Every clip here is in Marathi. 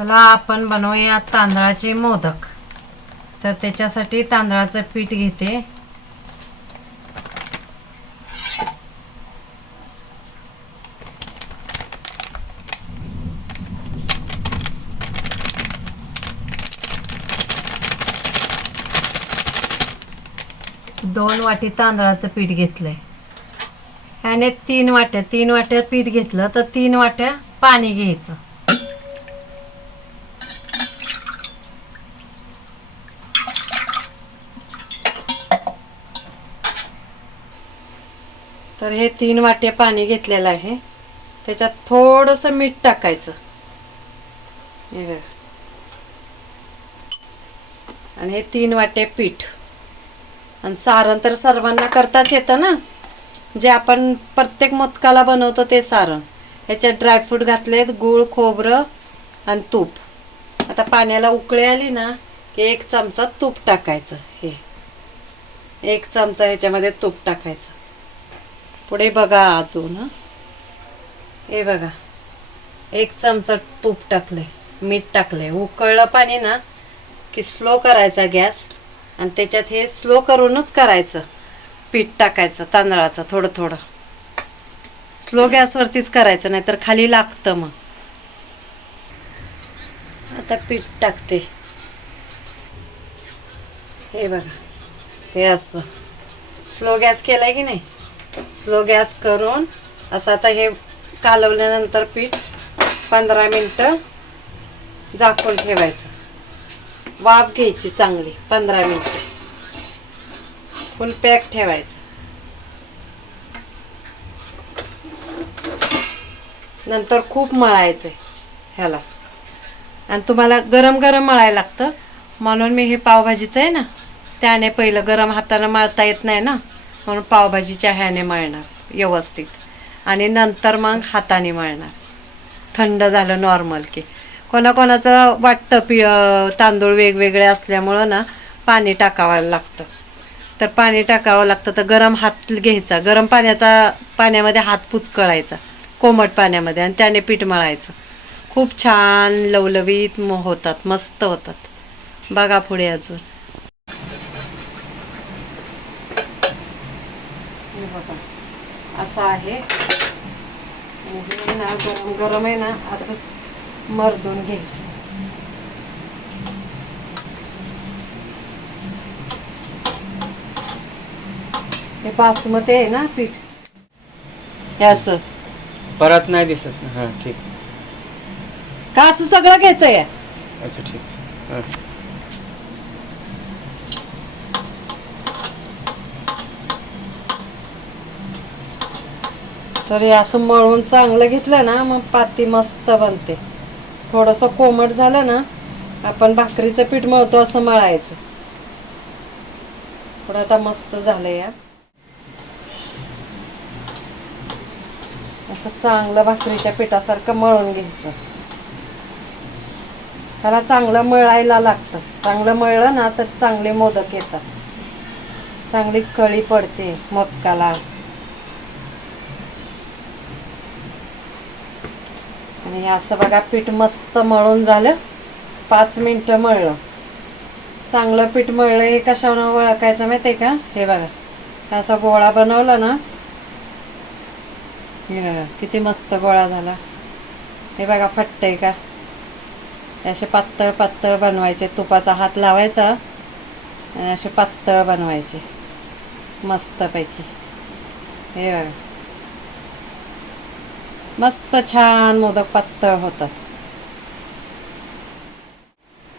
चला आपण बनवूया तांदळाचे मोदक. तर त्याच्यासाठी तांदळाचं पीठ घेते. दोन वाटी तांदळाचं पीठ घेतलंय. आणि तीन वाट्या तीन वाट्या पीठ घेतलं तर तीन वाट्या पाणी घ्यायचं. तर हे तीन वाटे पाणी घेतलेलं आहे. त्याच्यात थोडंसं मीठ टाकायचं. हे बघा. आणि हे तीन वाटे पीठ. आणि सारण तर सर्वांना करताच येतं ना? जे आपण प्रत्येक मोदकाला बनवतो ते सारण. ह्याच्यात ड्रायफ्रूट घातलेत गूळ खोबरं आणि तूप. आता पाण्याला उकळी आली ना की एक चमचा तूप टाकायचं हे. एक चमचा ह्याच्यामध्ये तूप टाकायचं. पुढे बघा अजून हे. बघा. एक चमचा तूप टाकले मीठ टाकले उकळलं पाणी ना की स्लो करायचा गॅस आणि त्याच्यात हे स्लो करूनच करायचं. पीठ टाकायचं तांदळाचं थोडं थोडं. स्लो गॅसवरतीच करायचं नाहीतर खाली लागतं मग. आता पीठ टाकते. हे बघा. हे असं. स्लो गॅस केलाय की नाही? स्लो गॅस करून असं आता हे कालवल्यानंतर पीठ पंधरा मिनटं झाकून ठेवायचं. वाफ घ्यायची चांगली पंधरा मिनटं. फुल पॅक ठेवायचं. नंतर खूप मळायचं ह्याला. आणि तुम्हाला गरम गरम मळायला लागतं. म्हणून मी हे पावभाजीचं आहे ना त्याने पहिलं गरम हातानं मळता येत नाही ना. म्हणून पावभाजीच्या ह्याने मळणार व्यवस्थित. आणि नंतर मग हाताने मळणार. थंड झालं नॉर्मल की. कोणाकोणाचं वाटतं पि तांदूळ वेगवेगळे असल्यामुळं ना पाणी टाकावं लागतं. तर पाणी टाकावं लागतं तर गरम हात घ्यायचा. गरम पाण्याचा पाण्यामध्ये हात पुचकळायचा. कोमट पाण्यामध्ये आणि त्याने पीठ मळायचं. खूप छान लवलवीत म होतात मस्त होतात. बघा पुढे अजून हे बघा. असं आहे. ना गरम गरम आहे ना असं मर्दून घ्यायचं. हे बासमती आहे ना पीठ? हे असं. परत नाही दिसत. ना हां ठीक. का असं सगळं घ्यायचं आहे? अच्छा ठीक. हां. तर हे असं मळून चांगलं घेतलं ना मग पाती मस्त बनते. थोडंसं कोमट झालं ना आपण भाकरीचं पीठ मळतो असं मळायचं. थोडं आता मस्त झालं या असं चांगलं भाकरीच्या पिठासारखं मळून घ्यायचं. त्याला चांगलं मळायला लागतं. चांगलं मळलं ना तर चांगले मोदक येतात. चांगली कळी पडते मोदकाला. आणि असं बघा पीठ मस्त मळून झालं. पाच मिनटं मळलं. चांगलं पीठ मळलं हे कशावर ओळखायचं माहिती आहे का? हे बघा. असा गोळा बनवला ना. हे बघा किती मस्त गोळा झाला. हे बघा फटतंय का? असे पातळ पातळ बनवायचे. तुपाचा हात लावायचा आणि असे पातळ बनवायचे. मस्तपैकी. हे बघा. मस्त छान मोदक पातळ होतात.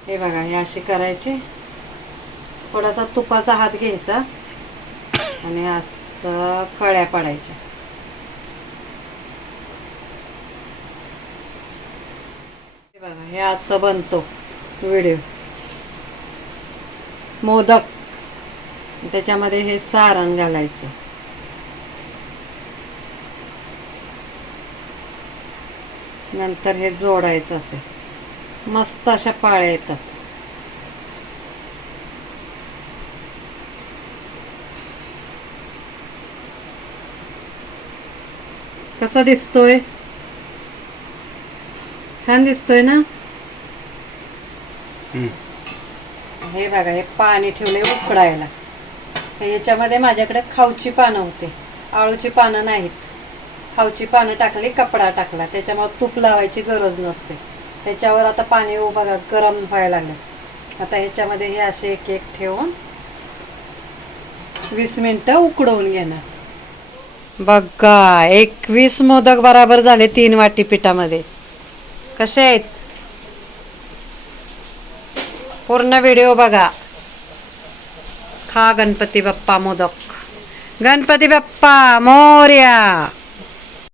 हे बघा हे अशी करायची. थोडासा तुपाचा हात घ्यायचा आणि असं कळ्या पडायच्या. हे बघा हे असं बनतो व्हिडिओ. मोदक. त्याच्यामध्ये हे सारण घालायचं. नंतर हे जोडायचं असे मस्त अशा पाळ्या येतात. कसा दिसतोय? छान दिसतोय ना. हे बघा हे पाणी ठेवले उकडायला. याच्यामध्ये माझ्याकडे खाऊची पानं होते. आळूची पानं नाहीत. खाऊची पानं टाकली कपडा टाकला. त्याच्यामुळे तूप लावायची गरज नसते. त्याच्यावर आता पाणी हो बघा गरम व्हायला लागलं. आता ह्याच्यामध्ये हे असे एक एक ठेवून वीस मिनटं उकडवून घेणार. बघा एकवीस मोदक बराबर झाले तीन वाटी पिठामध्ये. कसे आहेत? पूर्ण व्हिडिओ बघा. खा गणपती बाप्पा मोदक. गणपती बाप्पा मोर्या!